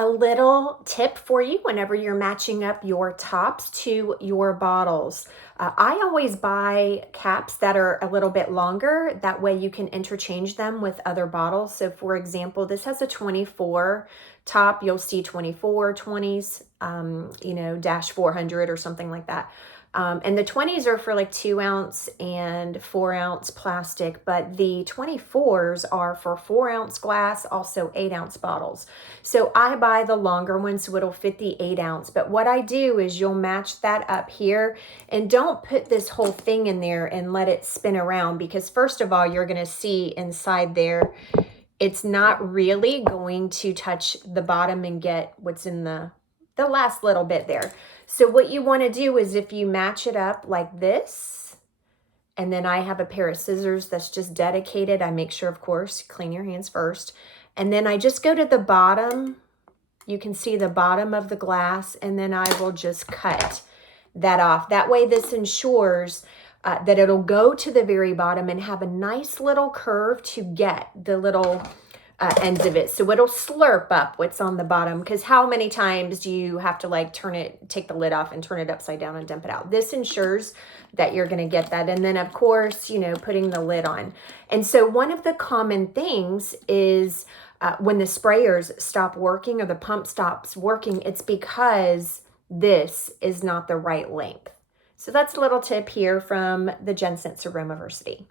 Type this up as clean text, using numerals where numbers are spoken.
A little tip for you whenever you're matching up your tops to your bottles. I always buy caps that are a little bit longer. That way you can interchange them with other bottles. So for example, this has a 24 top. You'll see 24, 20s, dash 400 or something like that. And the 20s are for like 2 ounce and 4 ounce plastic, but the 24s are for 4 ounce glass, also 8 ounce bottles. So I buy the longer one so it'll fit the 8 ounce. But what I do is you'll match that up here, and don't put this whole thing in there and let it spin around, because first of all, you're going to see inside there, it's not really going to touch the bottom and get what's in the last little bit there. So what you want to do is if you match it up like this, and then I have a pair of scissors that's just dedicated. I make sure, of course, clean your hands first. And then I just go to the bottom. You can see the bottom of the glass, and then I will just cut that off. That way this ensures that it'll go to the very bottom and have a nice little curve to get the little ends of it. So it'll slurp up what's on the bottom, because how many times do you have to like take the lid off and turn it upside down and dump it out? This ensures that you're going to get that. And then of course, putting the lid on. And so one of the common things is when the sprayers stop working or the pump stops working, it's because this is not the right length. So that's a little tip here from the JennScents Aromaversity.